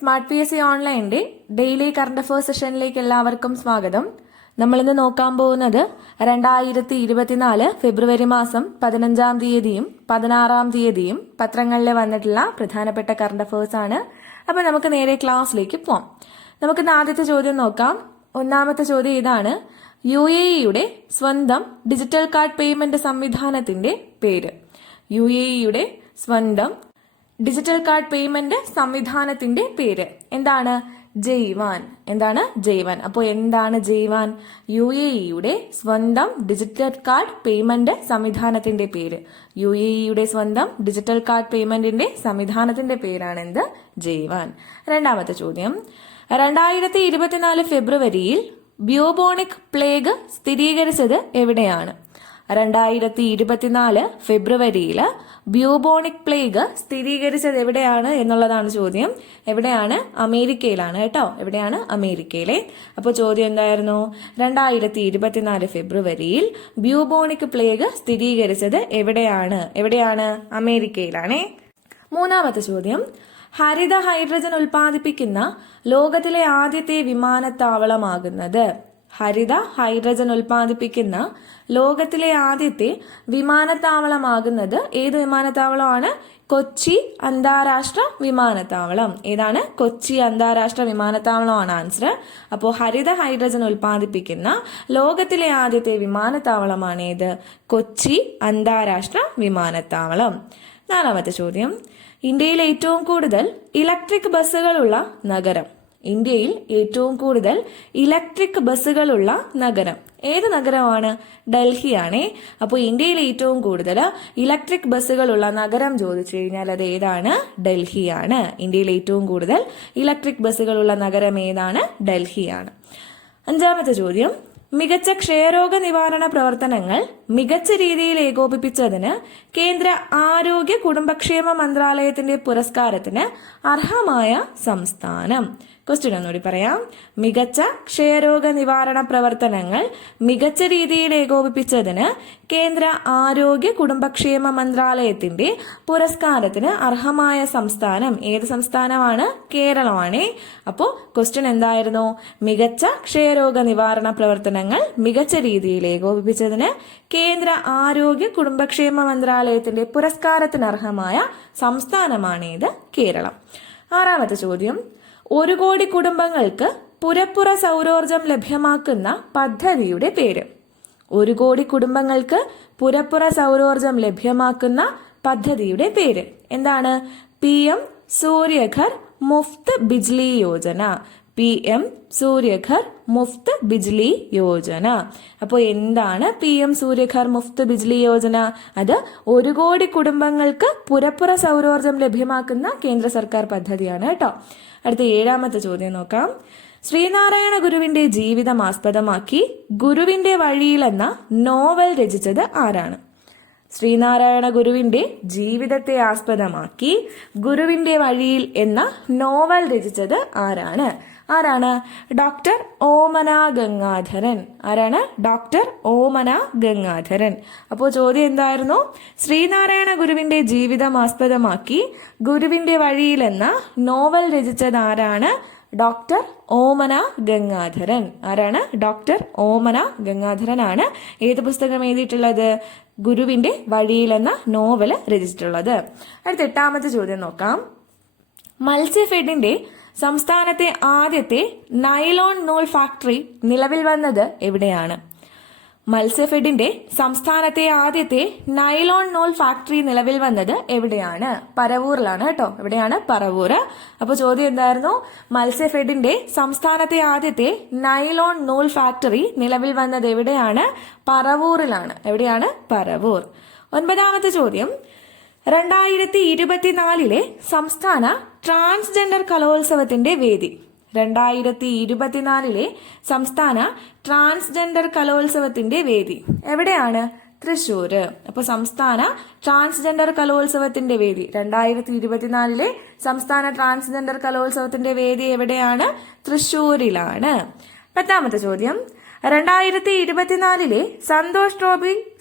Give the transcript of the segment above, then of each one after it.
Smart P S C ഓൺലൈൻ്റെ daily current affairs സെഷനിലേക്ക് എല്ലാവർക്കും സ്വാഗതം. നമ്മളിന്ന് നോക്കാൻ പോകുന്നത് 2024 ഫെബ്രുവരി മാസം 15-ാം തീയതിയും 16-ാം തീയതിയും പത്രങ്ങളിൽ വന്നിട്ടുള്ള പ്രധാനപ്പെട്ട കറണ്ട് അഫയേഴ്സ് ആണ്. അപ്പോൾ നമുക്ക് നേരെ ക്ലാസ്സിലേക്ക് പോവാം. നമുക്കിന്ന് ആദ്യത്തെ ചോദ്യം നോക്കാം. ഒന്നാമത്തെ ചോദ്യം ഇതാണ്: UAEയുടെ സ്വന്തം ഡിജിറ്റൽ കാർഡ് പേയ്മെന്റ് സംവിധാനത്തിന്റെ പേര്. UAEയുടെ സ്വന്തം ഡിജിറ്റൽ കാർഡ് പേയ്മെന്റ് സംവിധാനത്തിന്റെ പേര് എന്താണ്? ജയ്വാൻ. എന്താണ്? ജയ്വാൻ. അപ്പോൾ എന്താണ് ജയ്വാൻ? UAEയുടെ സ്വന്തം ഡിജിറ്റൽ കാർഡ് പേയ്മെന്റ് സംവിധാനത്തിന്റെ പേര്. UAEയുടെ സ്വന്തം ഡിജിറ്റൽ കാർഡ് പേയ്മെന്റിന്റെ സംവിധാനത്തിന്റെ പേരാണ് എന്ത്? ജയ്വാൻ. രണ്ടാമത്തെ ചോദ്യം: 2024 ഫെബ്രുവരിയിൽ ബ്യൂബോണിക് പ്ലേഗ് സ്ഥിരീകരിച്ചത് എവിടെയാണ്? 2024 ഫെബ്രുവരിയിൽ ബ്യൂബോണിക് പ്ലേഗ് സ്ഥിരീകരിച്ചത് എവിടെയാണ് എന്നുള്ളതാണ് ചോദ്യം. എവിടെയാണ്? അമേരിക്കയിലാണ് കേട്ടോ. എവിടെയാണ്? അമേരിക്കയിലെ. അപ്പോൾ ചോദ്യം എന്തായിരുന്നു? 2024 ഫെബ്രുവരിയിൽ ബ്യൂബോണിക് പ്ലേഗ് സ്ഥിരീകരിച്ചത് എവിടെയാണ്? എവിടെയാണ്? അമേരിക്കയിലാണേ. മൂന്നാമത്തെ ചോദ്യം: ഹരിത ഹൈഡ്രജൻ ഉൽപ്പാദിപ്പിക്കുന്ന ലോകത്തിലെ ആദ്യത്തെ വിമാനത്താവളമാകുന്നത്? ഹരിത ഹൈഡ്രജൻ ഉൽപ്പാദിപ്പിക്കുന്ന ലോകത്തിലെ ആദ്യത്തെ വിമാനത്താവളമാകുന്നത് ഏത് വിമാനത്താവളമാണ്? കൊച്ചി അന്താരാഷ്ട്ര വിമാനത്താവളം. ഏതാണ്? കൊച്ചി അന്താരാഷ്ട്ര വിമാനത്താവളമാണ് ആൻസർ. അപ്പോൾ ഹരിത ഹൈഡ്രജൻ ഉൽപ്പാദിപ്പിക്കുന്ന ലോകത്തിലെ ആദ്യത്തെ വിമാനത്താവളമാണ് ഏത്? കൊച്ചി അന്താരാഷ്ട്ര വിമാനത്താവളം. നാലാമത്തെ ചോദ്യം: ഇന്ത്യയിൽ ഏറ്റവും കൂടുതൽ ഇലക്ട്രിക് ബസ്സുകളുള്ള നഗരം. ഇന്ത്യയിൽ ഏറ്റവും കൂടുതൽ ഇലക്ട്രിക് ബസ്സുകളുള്ള നഗരം ഏത് നഗരമാണ്? ഡൽഹിയാണേ. അപ്പോൾ ഇന്ത്യയിൽ ഏറ്റവും കൂടുതൽ ഇലക്ട്രിക് ബസ്സുകളുള്ള നഗരം ചോദിച്ചു കഴിഞ്ഞാൽ അത് ഏതാണ്? ഡൽഹിയാണ്. ഇന്ത്യയിൽ ഏറ്റവും കൂടുതൽ ഇലക്ട്രിക് ബസ്സുകളുള്ള നഗരം ഏതാണ്? ഡൽഹിയാണ്. അഞ്ചാമത്തെ ചോദ്യം: മികച്ച ക്ഷയരോഗ നിവാരണ പ്രവർത്തനങ്ങൾ മികച്ച രീതിയിൽ ഏകോപിപ്പിച്ചതിന് കേന്ദ്ര ആരോഗ്യ കുടുംബക്ഷേമ മന്ത്രാലയത്തിന്റെ പുരസ്കാരത്തിന് അർഹമായ സംസ്ഥാനം. ക്വസ്റ്റ്യൻ ഒന്നുകൂടി പറയാം. മികച്ച ക്ഷയരോഗ നിവാരണ പ്രവർത്തനങ്ങൾ മികച്ച രീതിയിൽ ഏകോപിപ്പിച്ചതിന് കേന്ദ്ര ആരോഗ്യ കുടുംബക്ഷേമ മന്ത്രാലയത്തിന്റെ പുരസ്കാരത്തിന് അർഹമായ സംസ്ഥാനം ഏത് സംസ്ഥാനമാണ്? കേരളമാണേ. അപ്പോൾ ക്വസ്റ്റ്യൻ എന്തായിരുന്നു? മികച്ച ക്ഷയരോഗ നിവാരണ പ്രവർത്തനങ്ങൾ മികച്ച രീതിയിൽ ഏകോപിപ്പിച്ചതിന് കേന്ദ്ര ആരോഗ്യ കുടുംബക്ഷേമ മന്ത്രാലയത്തിന്റെ പുരസ്കാരത്തിന് അർഹമായ സംസ്ഥാനമാണേത്? കേരളം. ആറാമത്തെ ചോദ്യം: 1 കോടി കുടുംബങ്ങൾക്ക് പുരപ്പുറ സൗരോർജം ലഭ്യമാക്കുന്ന പദ്ധതിയുടെ പേര്. 1 കോടി കുടുംബങ്ങൾക്ക് പുരപ്പുറ സൗരോർജം ലഭ്യമാക്കുന്ന പദ്ധതിയുടെ പേര് എന്താണ്? PM സൂര്യഘർ മുഫ്ത് ബിജ്ലി യോജന. PM സൂര്യഘർ മുഫ്ത് ബിജ്ലി യോജന. അപ്പോൾ എന്താണ് PM സൂര്യഘർ മുഫ്ത് ബിജ്ലി യോജന? അത് 1 കോടി കുടുംബങ്ങൾക്ക് പുരപ്പുറ സൗരോർജം ലഭ്യമാക്കുന്ന കേന്ദ്ര സർക്കാർ പദ്ധതിയാണ് കേട്ടോ. അടുത്ത ഏഴാമത്തെ ചോദ്യം നോക്കാം. ശ്രീനാരായണ ഗുരുവിന്റെ ജീവിതം ആസ്പദമാക്കി ഗുരുവിന്റെ വഴിയിൽ എന്ന നോവൽ രചിച്ചത് ആരാണ്? ശ്രീനാരായണ ഗുരുവിന്റെ ജീവിതത്തെ ആസ്പദമാക്കി ഗുരുവിന്റെ വഴിയിൽ എന്ന നോവൽ രചിച്ചത് ആരാണ്? ആരാണ്? ഡോക്ടർ ഓമന ഗംഗാധരൻ. ആരാണ്? ഡോക്ടർ ഓമന ഗംഗാധരൻ. അപ്പോൾ ചോദ്യം എന്തായിരുന്നു? ശ്രീനാരായണ ഗുരുവിന്റെ ജീവിതം ആസ്പദമാക്കി ഗുരുവിന്റെ വഴിയിൽ എന്ന നോവൽ രചിച്ചത് ആരാണ്? ഡോക്ടർ ഓമന ഗംഗാധരൻ. ആരാണ്? ഡോക്ടർ ഓമന ഗംഗാധരൻ ആണ് ഏത് പുസ്തകം എഴുതിയിട്ടുള്ളത്? ഗുരുവിന്റെ വഴിയിൽ എന്ന നോവൽ രചിച്ചിട്ടുള്ളത്. അടുത്ത എട്ടാമത്തെ ചോദ്യം നോക്കാം. മത്സ്യഫെഡിന്റെ സംസ്ഥാനത്തെ ആദ്യത്തെ നൈലോൺ നൂൽ ഫാക്ടറി നിലവിൽ വന്നത് എവിടെയാണ്? മത്സ്യഫെഡിന്റെ സംസ്ഥാനത്തെ ആദ്യത്തെ നൈലോൺ നൂൽ ഫാക്ടറി നിലവിൽ വന്നത് എവിടെയാണ്? പറവൂരിലാണ് കേട്ടോ. എവിടെയാണ്? പറവൂർ. അപ്പോൾ ചോദ്യം എന്തായിരുന്നു? മത്സ്യഫെഡിന്റെ സംസ്ഥാനത്തെ ആദ്യത്തെ നൈലോൺ നൂൽ ഫാക്ടറി നിലവിൽ വന്നത് എവിടെയാണ്? പറവൂരിലാണ്. എവിടെയാണ്? പറവൂർ. ഒൻപതാമത്തെ ചോദ്യം: 2024 സംസ്ഥാന ട്രാൻസ്ജെൻഡർ കലോത്സവത്തിന്റെ വേദി. 2024 സംസ്ഥാന ട്രാൻസ്ജെൻഡർ കലോത്സവത്തിന്റെ വേദി എവിടെയാണ്? തൃശ്ശൂര്. അപ്പൊ സംസ്ഥാന ട്രാൻസ്ജെൻഡർ കലോത്സവത്തിന്റെ വേദി 2024 സംസ്ഥാന ട്രാൻസ്ജെൻഡർ കലോത്സവത്തിന്റെ വേദി എവിടെയാണ്? തൃശ്ശൂരിലാണ്. പത്താമത്തെ ചോദ്യം: 2024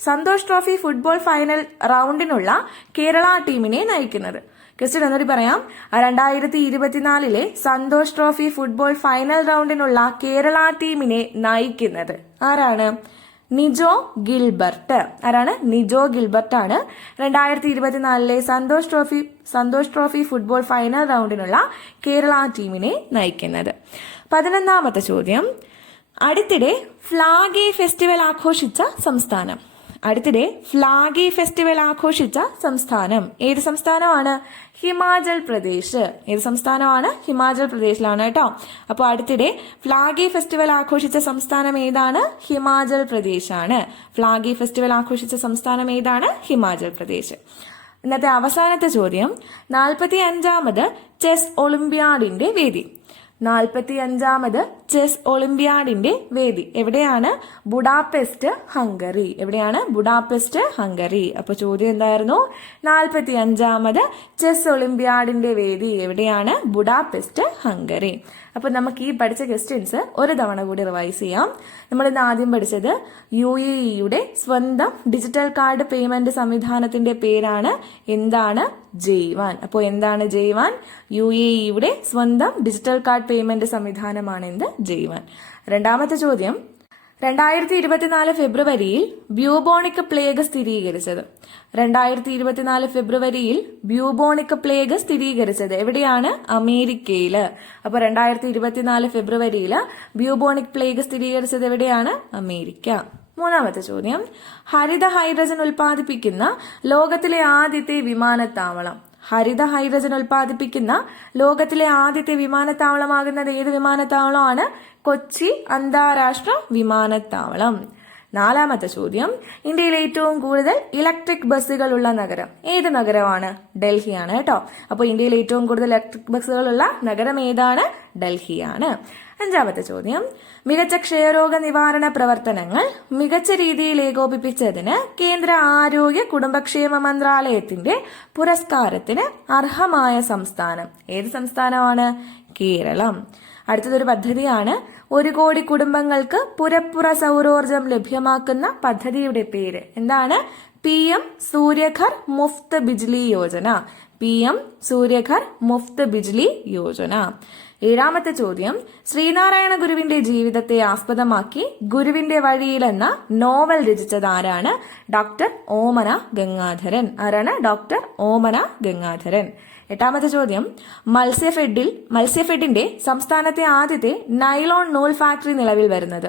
സന്തോഷ് ട്രോഫി ഫുട്ബോൾ ഫൈനൽ റൗണ്ടിനുള്ള കേരള ടീമിനെ നയിക്കുന്നത്. ക്വസ്റ്റ്യൻ ഒന്നുകൂടി പറയാം. 2024 സന്തോഷ് ട്രോഫി ഫുട്ബോൾ ഫൈനൽ റൗണ്ടിനുള്ള കേരള ടീമിനെ നയിക്കുന്നത് ആരാണ്? നിജോ ഗിൽബർട്ട്. ആരാണ്? നിജോ ഗിൽബർട്ട് ആണ് 2024 സന്തോഷ് ട്രോഫി ഫുട്ബോൾ ഫൈനൽ റൗണ്ടിനുള്ള കേരള ടീമിനെ നയിക്കുന്നത്. 11ാമത്തെ ചോദ്യം, അടുത്തിടെ ഫ്ലാഗി ഫെസ്റ്റിവൽ ആഘോഷിച്ച സംസ്ഥാനം. ഏത് സംസ്ഥാനമാണ്? ഹിമാചൽ പ്രദേശ്. ഏത് സംസ്ഥാനമാണ്? ഹിമാചൽ പ്രദേശിലാണ് കേട്ടോ. അപ്പോൾ അടുത്തിടെ ഫ്ലാഗി ഫെസ്റ്റിവൽ ആഘോഷിച്ച സംസ്ഥാനം ഏതാണ്? ഹിമാചൽ പ്രദേശ് ആണ്. ഫ്ലാഗി ഫെസ്റ്റിവൽ ആഘോഷിച്ച സംസ്ഥാനം ഏതാണ്? ഹിമാചൽ പ്രദേശ്. ഇന്നത്തെ അവസാനത്തെ ചോദ്യം, 45ാമത് ചെസ് ഒളിമ്പ്യാഡിന്റെ വേദി. 45ാമത് ചെസ് ഒളിമ്പ്യാഡിന്റെ വേദി എവിടെയാണ്? Budapest, Hungary. എവിടെയാണ്? Budapest, Hungary. അപ്പൊ ചോദ്യം എന്തായിരുന്നു? 45ാമത് ചെസ് ഒളിമ്പ്യാഡിന്റെ വേദി എവിടെയാണ്? Budapest, Hungary. അപ്പൊ നമുക്ക് ഈ പഠിച്ച ക്വസ്റ്റ്യൻസ് ഒരു തവണ കൂടി റിവൈസ് ചെയ്യാം. നമ്മൾ ഇന്ന് ആദ്യം പഠിച്ചത് UAEയുടെ സ്വന്തം ഡിജിറ്റൽ കാർഡ് പേയ്മെന്റ് സംവിധാനത്തിന്റെ പേരാണ് എന്താണ്? ജെയ്വാൻ. അപ്പോൾ എന്താണ് ജെയ്വാൻ? UAEയുടെ സ്വന്തം ഡിജിറ്റൽ കാർഡ് പേയ്മെന്റ് സംവിധാനമാണ് എന്ത്? ജെയ്വാൻ. രണ്ടാമത്തെ ചോദ്യം, 2024 ഫെബ്രുവരിയിൽ ബ്യൂബോണിക് പ്ലേഗ് സ്ഥിരീകരിച്ചത്. 2024 ഫെബ്രുവരിയിൽ ബ്യൂബോണിക് പ്ലേഗ് സ്ഥിരീകരിച്ചത് എവിടെയാണ്? അമേരിക്കയില്. അപ്പൊ 2024 ഫെബ്രുവരിയിൽ ബ്യൂബോണിക് പ്ലേഗ് സ്ഥിരീകരിച്ചത് എവിടെയാണ്? അമേരിക്ക. മൂന്നാമത്തെ ചോദ്യം, ഹരിത ഹൈഡ്രജൻ ഉൽപ്പാദിപ്പിക്കുന്ന ലോകത്തിലെ ആദ്യത്തെ വിമാനത്താവളം. ഹരിത ഹൈഡ്രജൻ ഉൽപ്പാദിപ്പിക്കുന്ന ലോകത്തിലെ ആദ്യത്തെ വിമാനത്താവളമാകുന്നത് ഏത് വിമാനത്താവളമാണ്? കൊച്ചി അന്താരാഷ്ട്ര വിമാനത്താവളം. നാലാമത്തെ ചോദ്യം, ഇന്ത്യയിൽ ഏറ്റവും കൂടുതൽ ഇലക്ട്രിക് ബസ്സുകൾ ഉള്ള നഗരം ഏത് നഗരമാണ്? ഡൽഹിയാണ് കേട്ടോ. അപ്പോൾ ഇന്ത്യയിൽ ഏറ്റവും കൂടുതൽ ഇലക്ട്രിക് ബസ്സുകളുള്ള നഗരം ഏതാണ്? ഡൽഹിയാണ്. അഞ്ചാമത്തെ ചോദ്യം, മികച്ച ക്ഷയരോഗ നിവാരണ പ്രവർത്തനങ്ങൾ മികച്ച രീതിയിൽ ഏകോപിപ്പിച്ചതിന് കേന്ദ്ര ആരോഗ്യ കുടുംബക്ഷേമ മന്ത്രാലയത്തിന്റെ പുരസ്കാരത്തിന് അർഹമായ സംസ്ഥാനം ഏത് സംസ്ഥാനമാണ്? കേരളം. അടുത്തതൊരു പദ്ധതിയാണ് 1 കോടി കുടുംബങ്ങൾക്ക് പുരപ്പുറ സൗരോർജം ലഭ്യമാക്കുന്ന പദ്ധതിയുടെ പേര് എന്താണ്? PM സൂര്യഘർ മുഫ്ത് ബിജ്ലി യോജന. PM സൂര്യഘർ മുഫ്ത് ബിജ്ലി യോജന. ഏഴാമത്തെ ചോദ്യം, ശ്രീനാരായണ ഗുരുവിന്റെ ജീവിതത്തെ ആസ്പദമാക്കി ഗുരുവിന്റെ വഴിയിൽ എന്ന നോവൽ രചിച്ചത് ആരാണ്? ഡോക്ടർ ഓമന ഗംഗാധരൻ. ആരാണ്? ഡോക്ടർ ഓമന ഗംഗാധരൻ. എട്ടാമത്തെ ചോദ്യം, മത്സ്യഫെഡിന്റെ സംസ്ഥാനത്തെ ആദ്യത്തെ നൈലോൺ നൂൽ ഫാക്ടറി നിലവിൽ വരുന്നത്.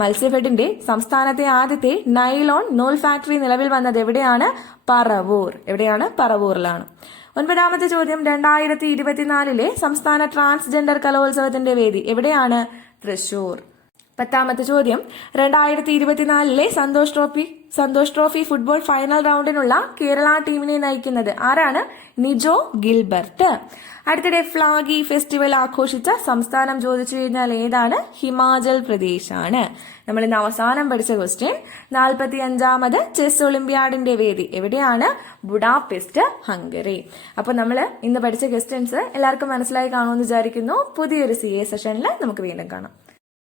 മത്സ്യഫെഡിന്റെ സംസ്ഥാനത്തെ ആദ്യത്തെ നൈലോൺ നൂൽ ഫാക്ടറി നിലവിൽ വന്നത് എവിടെയാണ്? പറവൂർ. എവിടെയാണ്? പറവൂരിലാണ്. ഒൻപതാമത്തെ ചോദ്യം, 2024 സംസ്ഥാന ട്രാൻസ്ജെൻഡർ കലോത്സവത്തിന്റെ വേദി എവിടെയാണ്? തൃശൂർ. പത്താമത്തെ ചോദ്യം, 2024 സന്തോഷ് ട്രോഫി ഫുട്ബോൾ ഫൈനൽ റൗണ്ടിനുള്ള കേരള ടീമിനെ നയിക്കുന്നത് ആരാണ്? നിജോ ഗിൽബർട്ട്. അടുത്തിടെ ഫ്ലാഗി ഫെസ്റ്റിവൽ ആഘോഷിച്ച സംസ്ഥാനം ചോദിച്ചു കഴിഞ്ഞാൽ ഏതാണ്? ഹിമാചൽ പ്രദേശ് ആണ്. നമ്മൾ ഇന്ന് അവസാനം പഠിച്ച ക്വസ്റ്റ്യൻ, 45ാമത് ചെസ് ഒളിമ്പ്യാഡിന്റെ വേദി എവിടെയാണ്? Budapest, Hungary. അപ്പൊ നമ്മൾ ഇന്ന് പഠിച്ച ക്വസ്റ്റ്യൻസ് എല്ലാവർക്കും മനസ്സിലായി കാണുമെന്ന് വിചാരിക്കുന്നു. പുതിയൊരു CA സെഷനിൽ നമുക്ക് വീണ്ടും കാണാം.